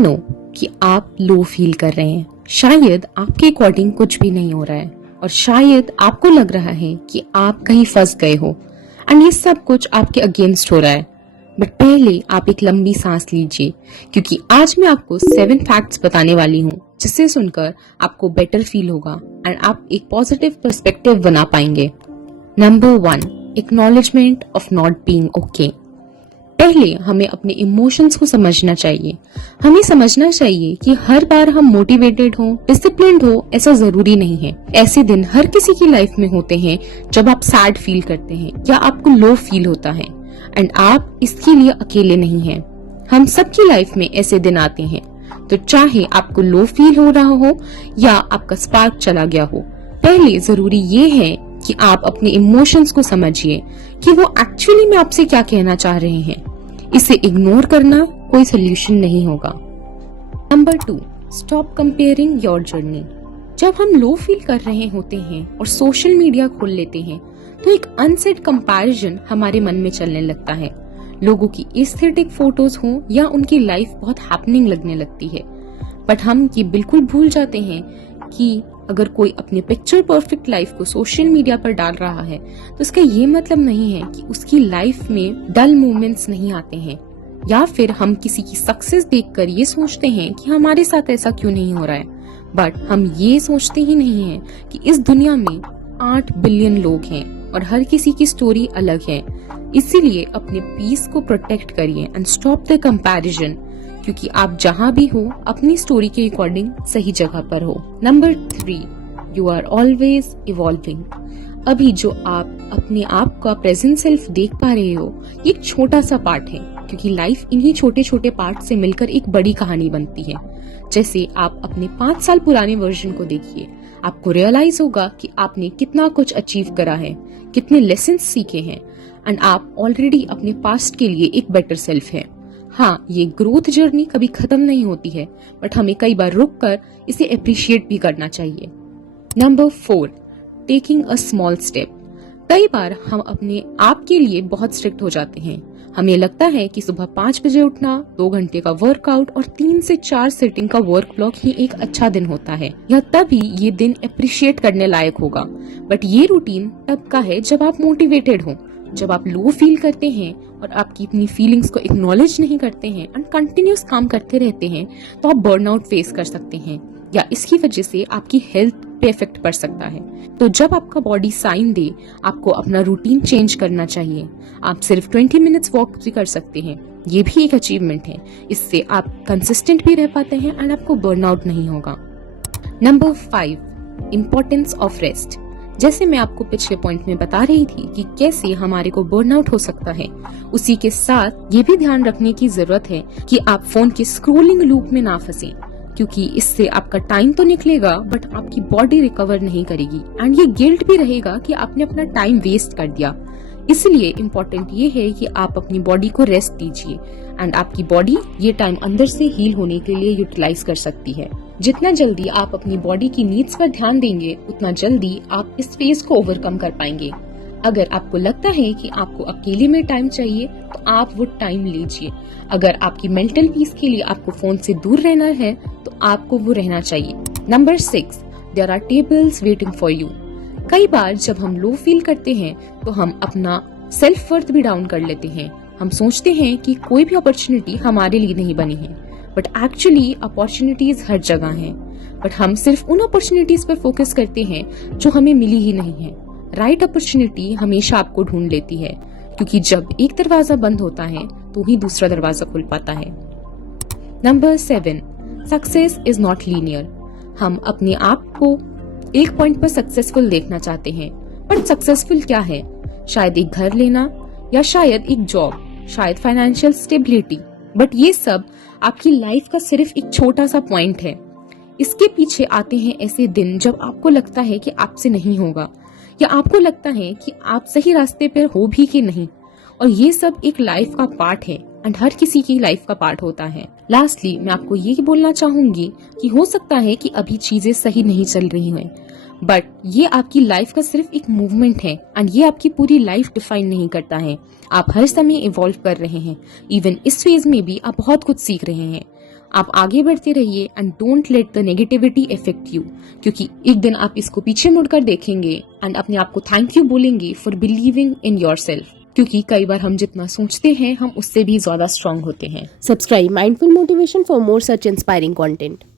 No कि आप low feel कर रहे हैं, शायद आपके अकॉर्डिंग कुछ भी नहीं हो रहा है और शायद आपको लग रहा है कि आप कहीं फंस गए हो एंड ये सब कुछ आपके अगेंस्ट हो रहा है। बट पहले आप एक लंबी सांस लीजिए, क्योंकि आज मैं आपको 7 फैक्ट्स बताने वाली हूँ जिसे सुनकर आपको बेटर फील होगा एंड आप एक पॉजिटिव पर्सपेक्टिव बना पाएंगे। Number 1, acknowledgement of not being okay. पहले हमें अपने इमोशंस को समझना चाहिए। हमें समझना चाहिए कि हर बार हम मोटिवेटेड हो, डिसिप्लिन्ड हो, ऐसा जरूरी नहीं है। ऐसे दिन हर किसी की लाइफ में होते हैं जब आप सैड फील करते हैं या आपको लो फील होता है एंड आप इसके लिए अकेले नहीं हैं। हम सबकी लाइफ में ऐसे दिन आते हैं। तो चाहे आपको लो फील हो रहा हो या आपका स्पार्क चला गया हो, पहले जरूरी ये है कि आप अपने इमोशंस को समझिए कि वो एक्चुअली में आपसे क्या कहना चाह रहे हैं। इसे इग्नोर करना कोई सोल्यूशन नहीं होगा। Number 2, stop comparing your journey. जब हम लो फील कर रहे होते हैं और सोशल मीडिया खोल लेते हैं तो एक अनसेड कंपैरिजन हमारे मन में चलने लगता है। लोगों की एस्थेटिक फोटोज हो या उनकी लाइफ बहुत हैपनिंग लगने लगती है, बट हम ये बिल्कुल भूल जाते हैं कि अगर कोई अपनी पिक्चर परफेक्ट लाइफ को सोशल मीडिया पर डाल रहा है तो इसका ये मतलब नहीं है कि उसकी लाइफ में डल मोमेंट्स नहीं आते हैं, या फिर हम किसी की सक्सेस देखकर ये सोचते हैं कि हमारे साथ ऐसा क्यों नहीं हो रहा है। बट हम ये सोचते ही नहीं है कि इस दुनिया में 8 बिलियन लोग हैं और हर किसी की स्टोरी अलग है। इसीलिए अपने पीस को प्रोटेक्ट करिए एंड स्टॉप द कंपैरिजन, क्योंकि आप जहाँ भी हो अपनी स्टोरी के अकॉर्डिंग सही जगह पर हो। Number 3, you are always evolving. अभी जो आप अपने आप का प्रेजेंट सेल्फ देख पा रहे हो ये एक छोटा सा पार्ट है, क्योंकि लाइफ इन्हीं छोटे छोटे पार्ट से मिलकर एक बड़ी कहानी बनती है। जैसे आप अपने 5 साल पुराने वर्जन को देखिए, आपको रियलाइज होगा कि आपने कितना कुछ अचीव करा है, कितने लेसन सीखे हैं एंड आप ऑलरेडी अपने पास्ट के लिए एक बेटर सेल्फ है। हाँ, ये ग्रोथ जर्नी कभी खत्म नहीं होती है, बट हमें कई बार रुककर इसे अप्रिशिएट भी करना चाहिए। Number 4, taking a small step. कई बार हम अपने आप के लिए बहुत स्ट्रिक्ट हो जाते हैं। हमें लगता है कि सुबह 5 बजे उठना, 2 घंटे का वर्कआउट और 3 से 4 सिटिंग का वर्क ब्लॉक ही एक अच्छा दिन होता है, या तभी ये दिन अप्रिशिएट करने लायक होगा। बट ये रूटीन तब का है जब आप मोटिवेटेड हो। जब आप लो फील करते हैं और आपकी अपनी फीलिंग्स को एक्नॉलेज नहीं करते हैं एंड कंटिन्यूस काम करते रहते हैं तो आप बर्नआउट फेस कर सकते हैं, या इसकी वजह से आपकी हेल्थ पे इफेक्ट पड़ सकता है। तो जब आपका बॉडी साइन दे, आपको अपना रूटीन चेंज करना चाहिए। आप सिर्फ 20 मिनट्स वॉक भी कर सकते हैं, ये भी एक अचीवमेंट है। इससे आप कंसिस्टेंट भी रह पाते हैं एंड आपको बर्नआउट नहीं होगा। Number 5, importance of rest. जैसे मैं आपको पिछले पॉइंट में बता रही थी कि कैसे हमारे को बर्नआउट हो सकता है, उसी के साथ ये भी ध्यान रखने की जरूरत है कि आप फोन के स्क्रोलिंग लूप में ना फंसे, क्योंकि इससे आपका टाइम तो निकलेगा बट आपकी बॉडी रिकवर नहीं करेगी एंड ये गिल्ट भी रहेगा कि आपने अपना टाइम वेस्ट कर दिया। इसलिए इम्पोर्टेंट ये है कि आप अपनी बॉडी को रेस्ट दीजिए एंड आपकी बॉडी ये टाइम अंदर से हील होने के लिए यूटिलाइज कर सकती है। जितना जल्दी आप अपनी बॉडी की नीड्स पर ध्यान देंगे उतना जल्दी आप इस फेज को ओवरकम कर पाएंगे। अगर आपको लगता है कि आपको अकेले में टाइम चाहिए तो आप वो टाइम लीजिए। अगर आपकी मेंटल पीस के लिए आपको फोन से दूर रहना है तो आपको वो रहना चाहिए। Number 6, there are tables waiting for you. कई बार जब हम लो फील करते हैं तो हम अपना सेल्फ वर्थ भी डाउन कर लेते हैं। हम सोचते हैं कि कोई भी अपॉर्चुनिटी हमारे लिए नहीं बनी है, बट एक्चुअली अपॉर्चुनिटीज हर जगह हैं। बट हम सिर्फ उन अपॉर्चुनिटीज पर फोकस करते हैं जो हमें मिली ही नहीं है। राइट अपॉर्चुनिटी हमेशा आपको ढूंढ लेती है, क्योंकि जब एक दरवाजा बंद होता है तो ही दूसरा दरवाजा खुल पाता है। Number 7, success is not linear. हम अपने आप को एक पॉइंट पर सक्सेसफुल देखना चाहते हैं, बट सक्सेसफुल क्या है? शायद एक घर लेना, या शायद एक जॉब, शायद फाइनेंशियल स्टेबिलिटी। बट ये सब आपकी लाइफ का सिर्फ एक छोटा सा पॉइंट है। इसके पीछे आते हैं ऐसे दिन जब आपको लगता है कि आपसे नहीं होगा, या आपको लगता है कि आप सही रास्ते पर हो भी कि नहीं, और ये सब एक लाइफ का पार्ट है एंड हर किसी की लाइफ का पार्ट होता है। लास्टली मैं आपको ये बोलना चाहूंगी कि हो सकता है कि अभी चीजें सही नहीं चल रही हैं, बट ये आपकी लाइफ का सिर्फ एक मूवमेंट है एंड ये आपकी पूरी लाइफ डिफाइन नहीं करता है। आप हर समय इवॉल्व कर रहे हैं। इवन इस फेज में भी आप बहुत कुछ सीख रहे हैं। आप आगे बढ़ते रहिए and don't let the negativity effect you, क्योंकि एक दिन आप इसको पीछे मुड़कर देखेंगे एंड अपने आप को थैंक यू बोलेंगे फॉर बिलीविंग इन योरसेल्फ, क्योंकि कई बार हम जितना सोचते हैं हम उससे भी ज्यादा स्ट्रांग होते हैं। Subscribe Mindful Motivation for more such inspiring content.